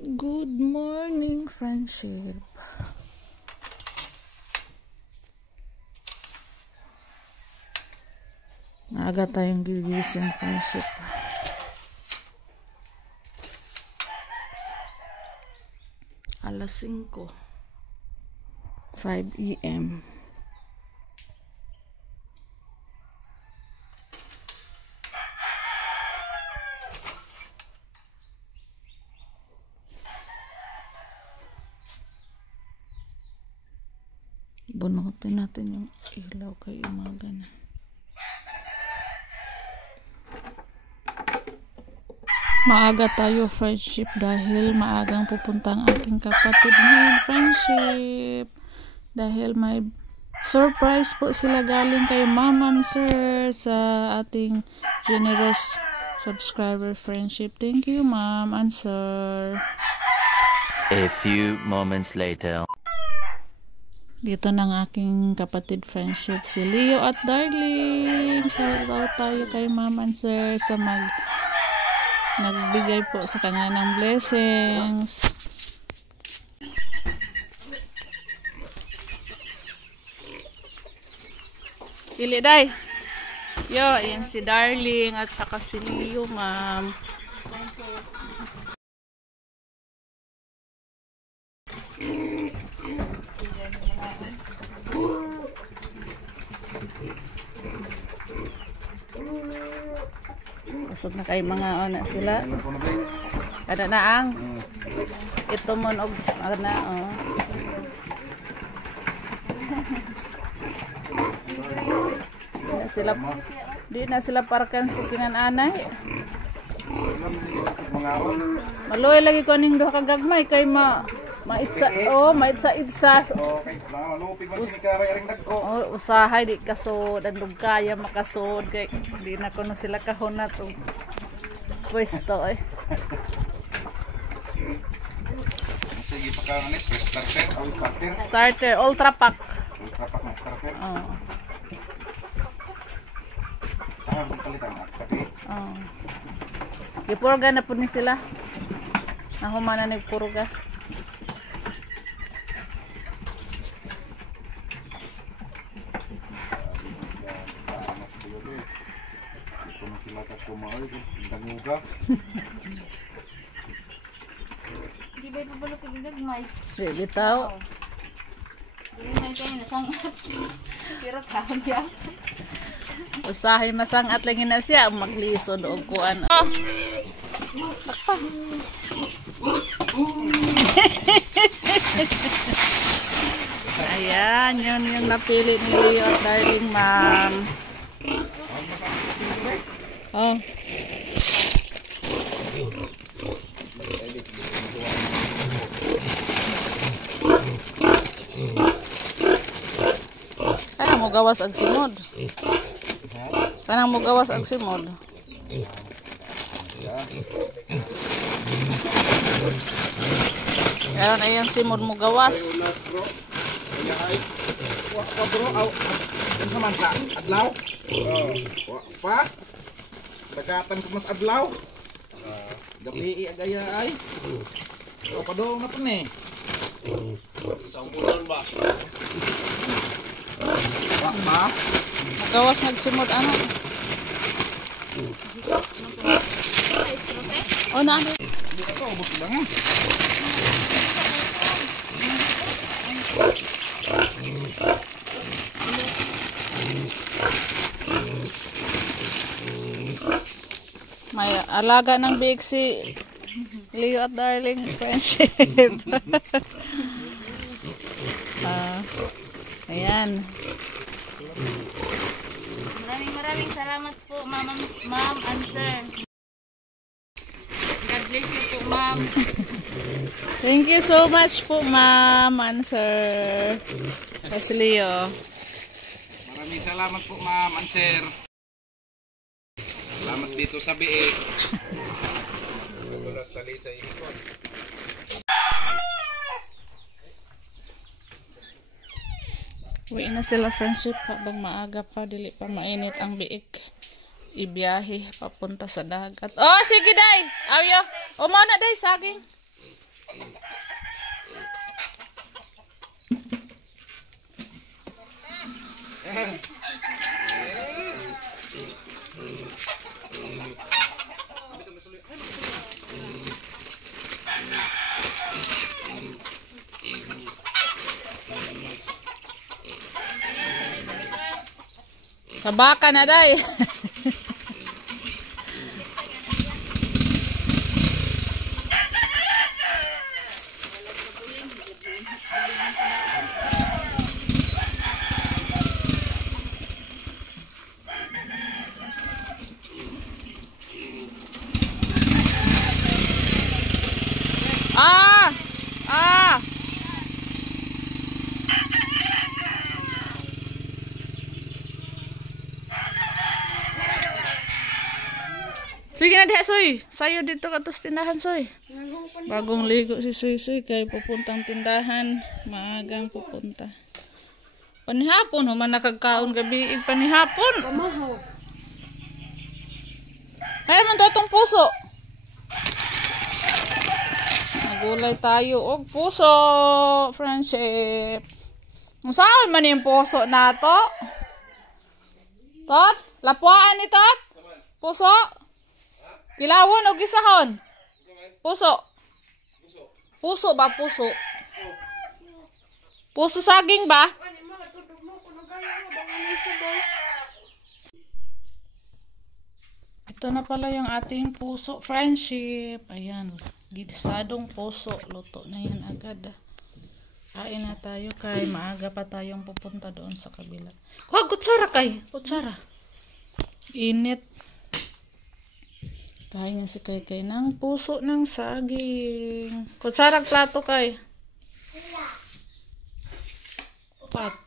Good morning, friendship. Maaga tayong gigising, friendship. Alas 5. 5 AM. Bunutin natin yung ilaw kay umaga na. Maaga tayo, friendship, dahil maagang pupunta ang aking kapatid ngayon, friendship. Dahil may surprise po sila galing kay Ma'am and Sir sa ating generous subscriber, friendship. Thank you, Ma'am and Sir. A few moments later. Dito ng aking kapatid, friendship, si Leo at Darling. Shout out tayo kay Ma'am and Sir sa nagbigay po sa kanya ng blessings. Pili, day. Yo, ayan si Darling at saka si Leo, Ma'am. Usog na kay mga ana sila. Kada na ang ito mon og ana oh. Di na sila parkan sa kinan-anay. Maloy lagi ko ning duha ka gagmay kay maitsa itsa. Usahay di kasod andog kaya makasod kay di na kuno sila kahunat og pwesto eh. Sige pa ka Starter ultra pack. Ultra pack na starter. Oh. Palitan sakit. Oh. Gipurga na pud ni sila. Nahumana ni purga. Di ba ipabalo ka gagmay? Sige tao. Gagmay kayo na sangat. Pero taon niya. Usahay masangat lagi na siya maglisod og kuan. Oh. Ayan, yun yung napili ni Leo at Darling, Ma'am. Oh. Kanang mo gawas ang simod. Kanang mo gawas ang simod. Karon ayang simod mo gawas. Wa bro, ano man sa adlaw? Pa? Dagatan ko mas adlaw. Gabi agaya ay. O padong na po ni. Isang bulan ba? Wa pa? Gawas nagsimod ana. Oh na ano? Dito ko ubos lang. May alaga ng big si Leo at Darling, friendship. Ayan. Maraming salamat po, Ma'am and Sir. God bless you po, Ma'am. Thank you so much po, Ma'am and Sir. Kasi Leo. Maraming salamat po, Ma'am and Sir. Salamat dito sa biik. Uwi na sila, friendship, habang maaga pa, dili pa mainit ang biik. Ibiyahe papunta sa dagat. Oh, sige day. Awyo. Umaw na day saging. Kabaka na day. Sige na diha, Soy. Sayo dito ka tos tindahan, Soy. Bagong ligo si Soy Soy kay pupuntang tindahan. Maagang pupunta. Panihapon, human nakagkaon gabi panihapon. Pamahaw. Ay, man to itong puso. Nagulay tayo og puso, friendship. Saan man yung puso na to? Tot? Lapuan ni Tot? Puso? Pilawon o gisahon? Puso. Puso ba? Puso. Puso saging ba? Ito na pala yung ating puso, friendship. Ayan. Gisadong puso. Luto na yan agad. Kain na tayo kay maaga pa tayong pupunta doon sa kabila. Huwag, kutsara kay. Kutsara. Init. Kain nga si Kay ng puso ng saging. Kutsarang plato kay. Pat.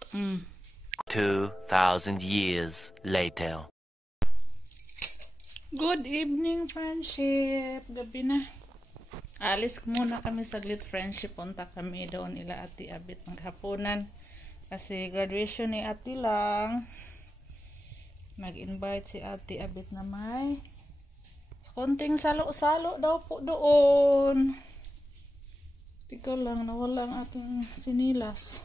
2,000 years later. Good evening, friendship. Gabi na. Alis muna kami saglit, friendship. Punta kami doon ila Ate Abit maghapunan. Kasi graduation ni Ate lang. Nag-invite si Ate Abit na may konting salo-salo daw po doon. Teka lang, nawala ang ating sinilas.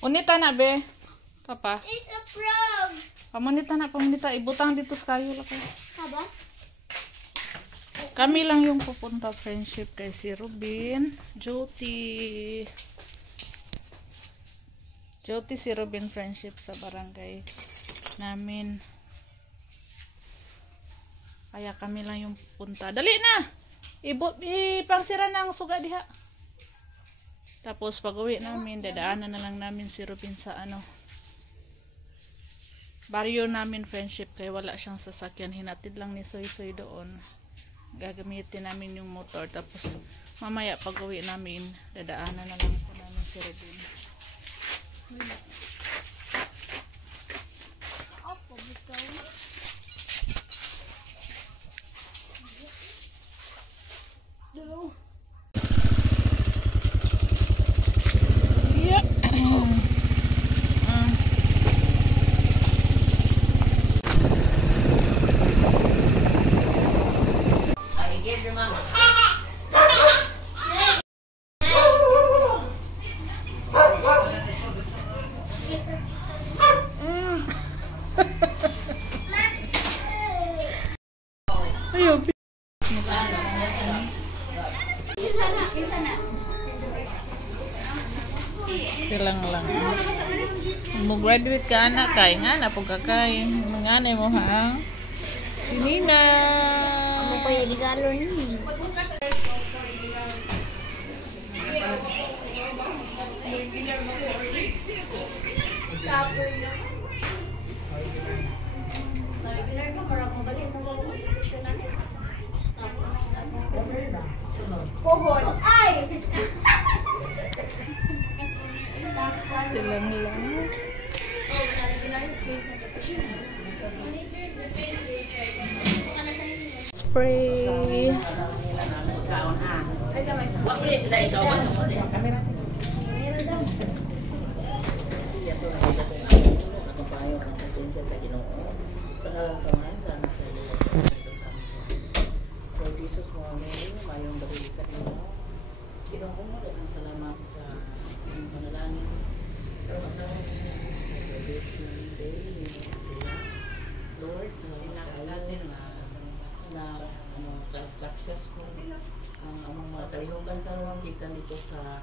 Unita na, be. Kapa? It's a frog. Pamunita na, pamunita. Ibutang dito sa kayo lang. Haba? Kami lang yung pupunta, friendship, kay si Rubin, Jyoti. Jyoti si Rubin, friendship, sa barangay namin. Kaya kami lang yung pupunta. Dali na! Ipangsira na ang suga diha. Tapos pag uwi namin, dadaanan na lang namin si Rubin sa baryo namin, friendship, kaya wala siyang sasakyan. Hinatid lang ni Soy Soy doon. Gagamitin namin yung motor. Tapos mamaya pag uwi namin, dadaanan na lang po namin si Rubin. Silang lang. Mag-graduate ka anak kay nga na pag kakain. Manganay mo hang. Si Nina. Ano pa yung regalo niyo? Pohon. Ay! Silang lang. Spray. Sa ngalan sa mga sana sa iyo. For Jesus mo Daghang salamat sa inyong panalangin. Karon na graduation day ni sila. Lord, salamat kayo na sa successful ang among mga kalihugan karon gikan dito sa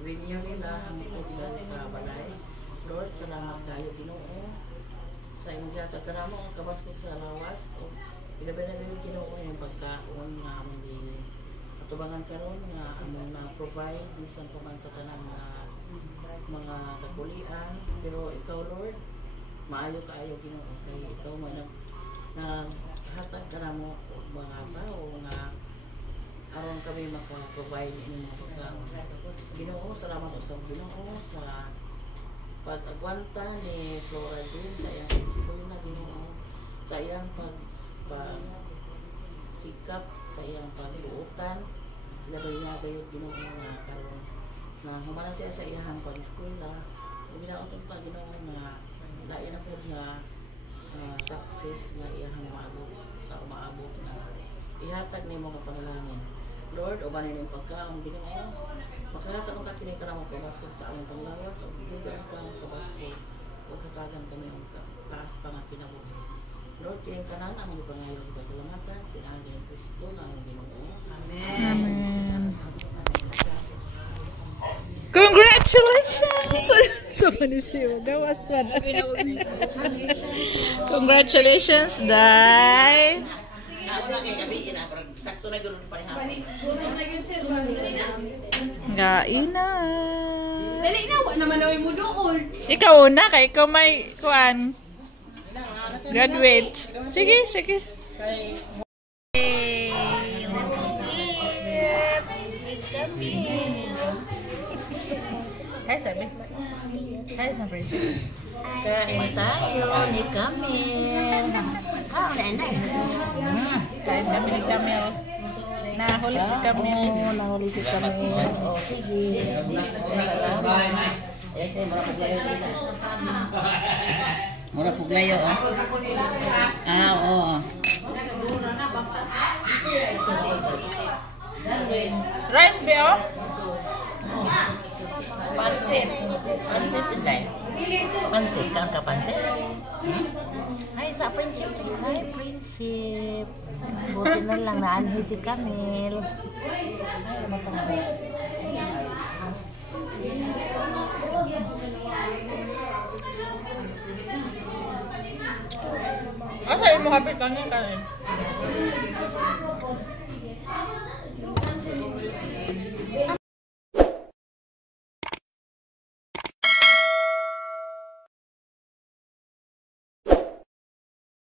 venue nila ang ito sa balay. Lord, salamat kayo Ginoo sa inyong gatagkaramo ang kabaskog sa lawas o ilabi na kayo Ginoo yung pagkaon nga among atubangan karon nga among na-provide bisan pa man sa tanang mga kakulian, pero ikaw Lord maayo kaayo Ginoo kay ikaw man hatag kanamo mga tao nga aron kami maka-provide ini mga pagkaon. Ginoo, salamat usab Ginoo sa pag-agwanta ni Flora Jean sa iyang pagsiguro na Ginoo sa iyang sikap sa iyang pagbuutan labay niya kayo Ginoo nga karon na humana siya sa iyang pag-eskwela binaoton pa Ginoo nga lain na pud nga success na iyang maabot sa umaabot na ihatag nimo nga panalangin Lord uban ni pagkaon Ginoo makahatag ang kini kanamo kabaskog sa among panglawas o bigyan ka kabaskog o katagan kami ang taas pa nga kinabuhi Lord, kaya kanan ang mga pangayon kita salamatan, pinagay ang Kristo na ang Ginoo. Amen. Congratulations! So funny siya. Gawas man. Congratulations, Day! Ako na kay gabi, sakto na gano'n pa rin Gaina. Dali na, wala naman away mo doon. Ikaw una, kay ikaw may kuan. Graduate. Sige, sige. Okay, let's eat. Hi, sabi. Hi, sabi. Kain tayo ni Camille. Kain kami ni Camille. Nahuli si Camille. Nahuli si Camille. O, sige. Mura puglayo, oh. Oo. Rice ba, oh? Pansit. Pansit din. Pansit. Kaon ka pansit? Ay, sa prinsip. Ay, prinsip. Buti na lang naanhi si Camille. Ay, matangay. Asa mo hapit kanin kanin?